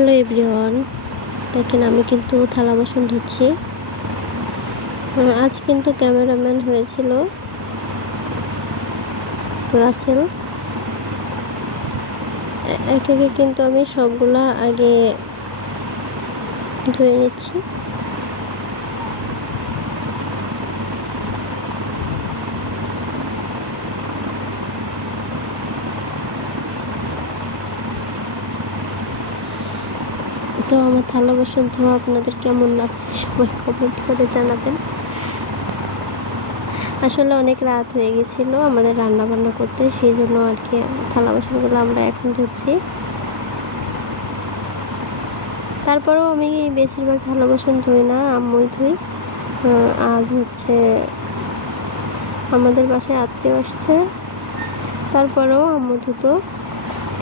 Hello everyone, দেখেন আমি কিন্তু থালা বাসন ধুচ্ছি। আজ কিন্তু ক্যামেরাম্যান হয়েছিল রাসেল। একে একে কিন্তু আমি সবগুলা আগে ধুয়ে নিচ্ছি। তো আমার থালা বাসন ধোয়া আপনাদের কেমন লাগছে সবাই কমেন্ট করে জানাবেন। আসলে অনেক রাত হয়ে গেছিলো আমাদের রান্না বান্না করতে, সেই জন্য আর কি থালা বাসনগুলো আমরা এখন ধুচ্ছি। তারপরেও আমি বেশিরভাগ থালা বাসন ধুই না, আম্মুই ধুই। আজ হচ্ছে আমাদের বাসায় আত্মীয় আসছে, তারপরেও আম্মু ধুতো,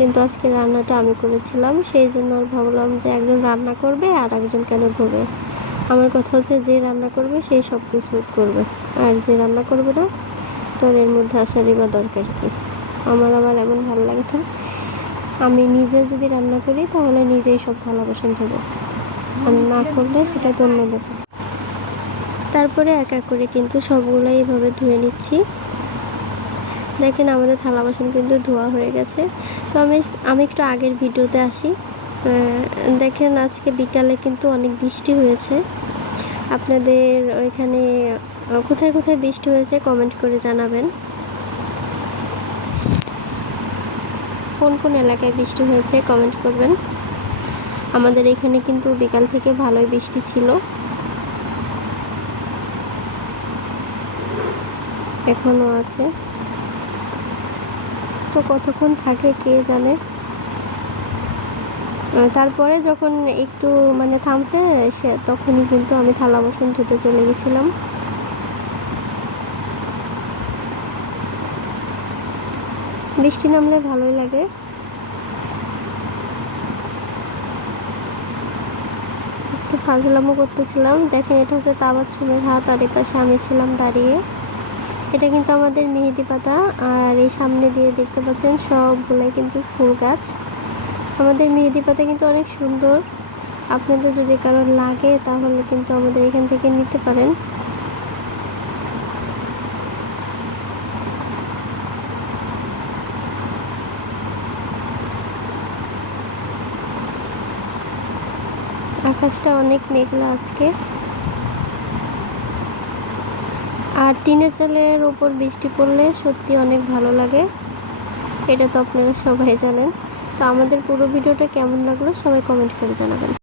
কিন্তু আজকে রান্নাটা আমি করেছিলাম, সেই জন্য আর ভাবলাম যে একজন রান্না করবে আর একজন কেন ধোবে। আমার কথা হচ্ছে যে রান্না করবে সেই সব কিছু করবে, আর যে রান্না করবে না তোর এর মধ্যে আসারই বা দরকার কি। আমার আবার এমন ভালো লাগে না, আমি নিজে যদি রান্না করি তাহলে নিজেই সব থালা বাসন ধোবো, আর না করলে সেটা তো অন্য ব্যাপার। তারপরে এক এক করে কিন্তু সবগুলো এইভাবে ধুয়ে নিচ্ছি। দেখেন আমাদের থালা বাসন কিন্তু ধোয়া হয়ে গেছে। তো আমি একটু আগের ভিডিওতে আসি। দেখেন আজকে বিকালে কিন্তু অনেক বৃষ্টি হয়েছে। আপনাদের ওইখানে কোথায় কোথায় বৃষ্টি হয়েছে কমেন্ট করে জানাবেন। কোন কোন এলাকায় বৃষ্টি হয়েছে কমেন্ট করবেন। আমাদের এখানে কিন্তু বিকাল থেকে ভালোই বৃষ্টি ছিল, এখনও আছে। তো কতক্ষণ থাকে কে জানে। তারপরে যখন একটু থামছে সে তখনই কিন্তু আমি থালা বাসন ধুতে চলে গেছিলাম। বৃষ্টি নামলে ভালোই লাগে। একটু ফাজলামো করতেছিলাম। দেখেন এটা হচ্ছে তাবাচ্ছুমের হাত, আর এই পাশে আমি ছিলাম দাঁড়িয়ে। এটা কিন্তু আমাদের মেহেদি পাতা, আর এই সামনে দিয়ে দেখতে পাচ্ছেন সবগুলাই কিন্তু ফুল গাছ। আমাদের মেহেদি পাতা কিন্তু অনেক সুন্দর, আপনাদের যদি কারোর লাগে তাহলে কিন্তু আমাদের এখান থেকে নিতে পারেন। আকাশটা অনেক মেঘলা আজকে, আর টিনের চালের ওপর বৃষ্টি পড়লে সত্যি অনেক ভালো লাগে, এটা তো আপনারা সবাই জানেন। তো আমাদের পুরো ভিডিওটা কেমন লাগলো সবাই কমেন্ট করে জানাবেন।